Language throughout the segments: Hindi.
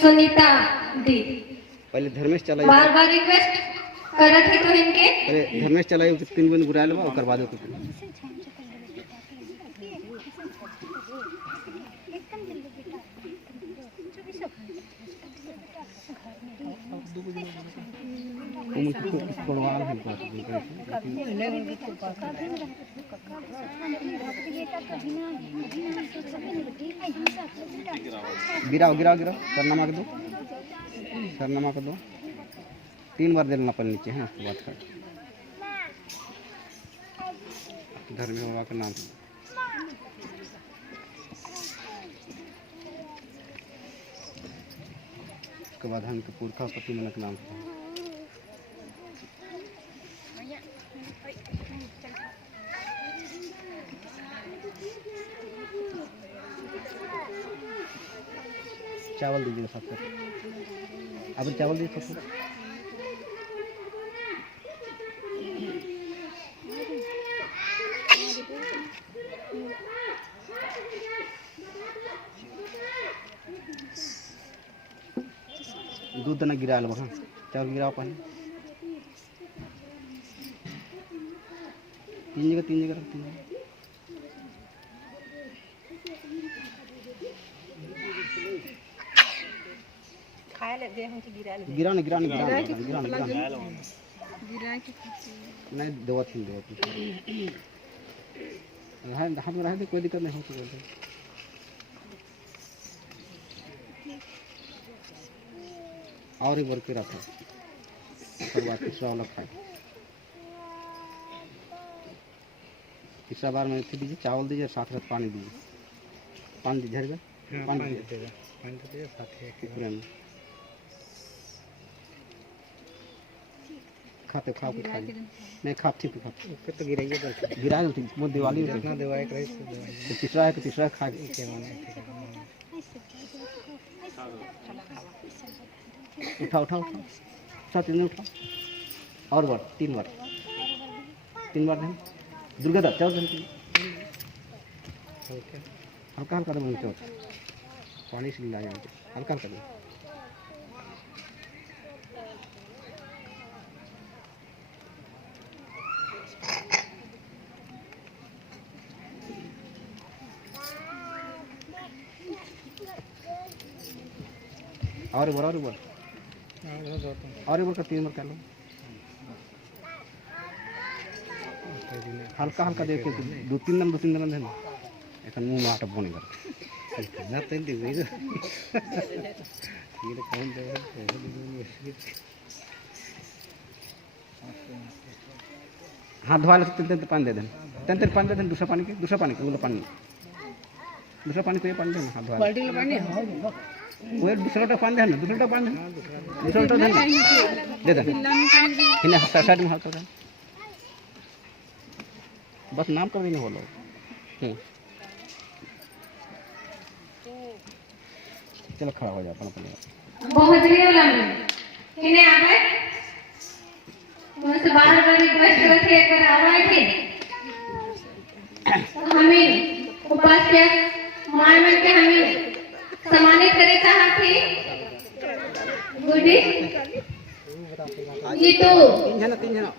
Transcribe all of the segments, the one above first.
सुनीता दी। पहले धर्मेश चला बार बार रिक्वेस्ट करत है तो इनके पहले धर्मेश चलाए 3 बन गुराल बा ओकर बाद गिराओ गिराओ गिराओ सरनामा कर दो, सरनामा कर दो। 3 बार देना अपन नीचे है, उसके बाद कर धर्मी बाबा का नाम। उसके बाद हम पुरखा पति मन का नाम। चावल दीजिए सबको, अब चावल दीजिए सबको। दूध ना गिरा लो, हाँ चावल गिराओ पहले। 3 जगह 3 जगह रखती है। गिरा नहीं गिरा नहीं गिरा गिरा नहीं देवा थी हाथ में रहे कोई दिक्कत नहीं होती। और एक बार के रखा, उसके बाद तीसरा वाला खाए। तीसरा बार में दीजिए, चावल दीजिए, साथ साथ पानी दीजिए। पानी दीजिए झड़ गया, पानी दीजिए, पानी दीजिए साथ ही खाते खा के खाइए। नहीं खाते तो खाते फिर तो गिराइए, गिरा दो वो दिवाली कितना दिवाली का तो तीसरा है तो तीसरा खा के उठा उठा उठा उठा 3 उठा और बार 3 बार 3 बार नहीं दुर्गा दा चाव हल्का हल्का दम चाव पानी से ला जाए हल्का हल्का दो। और एक बार और एक बार का 3 बार कर लो। हल्का हल्का देखे 2-3 दिन देना এখন মুখ মাটা বনে গেল না তেল দিবি না ये कौन दे हाथ धोवा ले तेल पानी दे देना, तेल पानी दे देना। दूसरा पानी के वो पानी दूसरा पानी को ये पानी देना। हाथ धोवा बाल्टी में पानी वो दूसरा पानी देना, दूसरा पानी दूसरा देना दे दे हिने साइड में हाथ कर बस नाम कभी नहीं बोलो। चलो खड़ा हो जा अपना अपना बहुत रियल लम्बे इन्हें आ गए मुझसे बार-बार रिक्वेस्ट करके एक बार आवाज़ थी हमें उपास्य मायमन के हमें सम्मानित करे चाहत थी गुडी ये तो 3 जना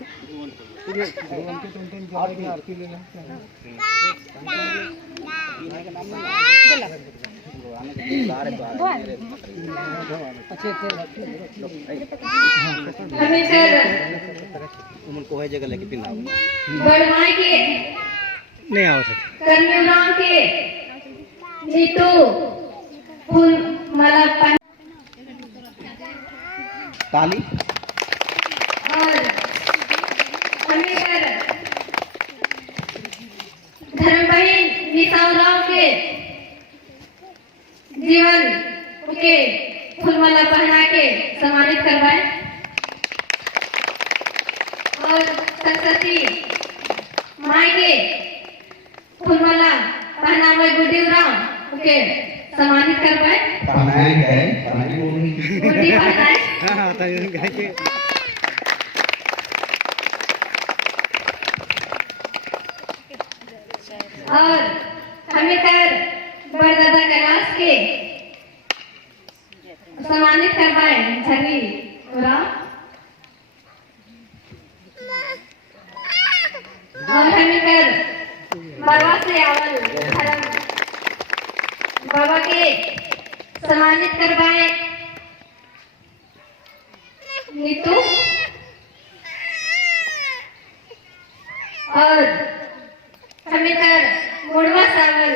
उनको है जगह लेके पिंदा बड़माई के नहीं आओ सकते कन्याराम के नीतू फूल माला ताली और हमें धर्म बहन निशावराव के जीवन के फूलमाला पहना के सम्मानित करवाए और सरस्वती माई के फूलमाला पहना हुए गुड्डीराम के सम्मानित करवाए। गुड्डी पहनाए और हमें कर बड़दादा कैलाश के सम्मानित करवाए झरनी राम और हमें बाबा से आवल धर्म बाबा के सम्मानित करवाए नीतू और हमें मुड़वा सावल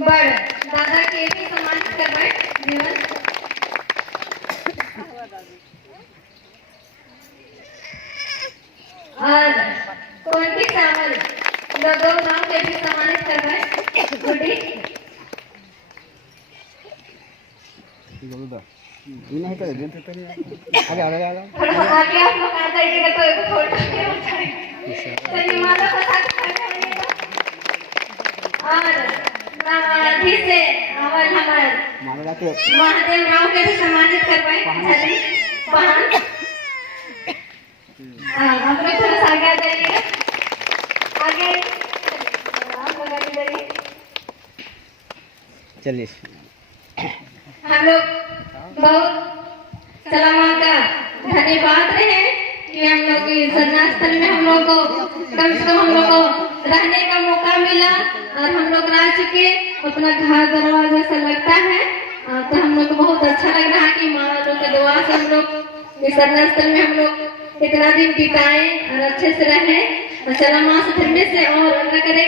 बड़ दादा के भी सम्मानित करवाए जीवन और कौनकी सावल दो गांव के भी सम्मानित करवाए गुड्डी ये नहीं करे दिन तो आगे आगे आगे थोड़ा आगे आप लोग आ जाइएगा तो एक फोटो के उठाएंगे चलिए माला को साथ करेंगे और नामाधि से अमर हमार मामला के महादेव राव के भी सम्मानित करवाए छली पहान आप लोग थोड़ा सा आगे आ जाइएगा आगे आप लोग आगे जाइए चलिए हम लोग बहुत सलामा का धन्यवाद रहे कि हम लोग इस स्थल में हम लोग को कम से कम हम लोग को रहने का मौका मिला और हम लोग राज्य के अपना घर दरवाजा से लगता है तो हम लोग को बहुत अच्छा लग रहा है कि माँ लोग के दुआ से हम लोग इस स्थल में हम लोग इतना दिन बिताए और अच्छे से रहे और चला माँ से फिरने से और अल्लाह करे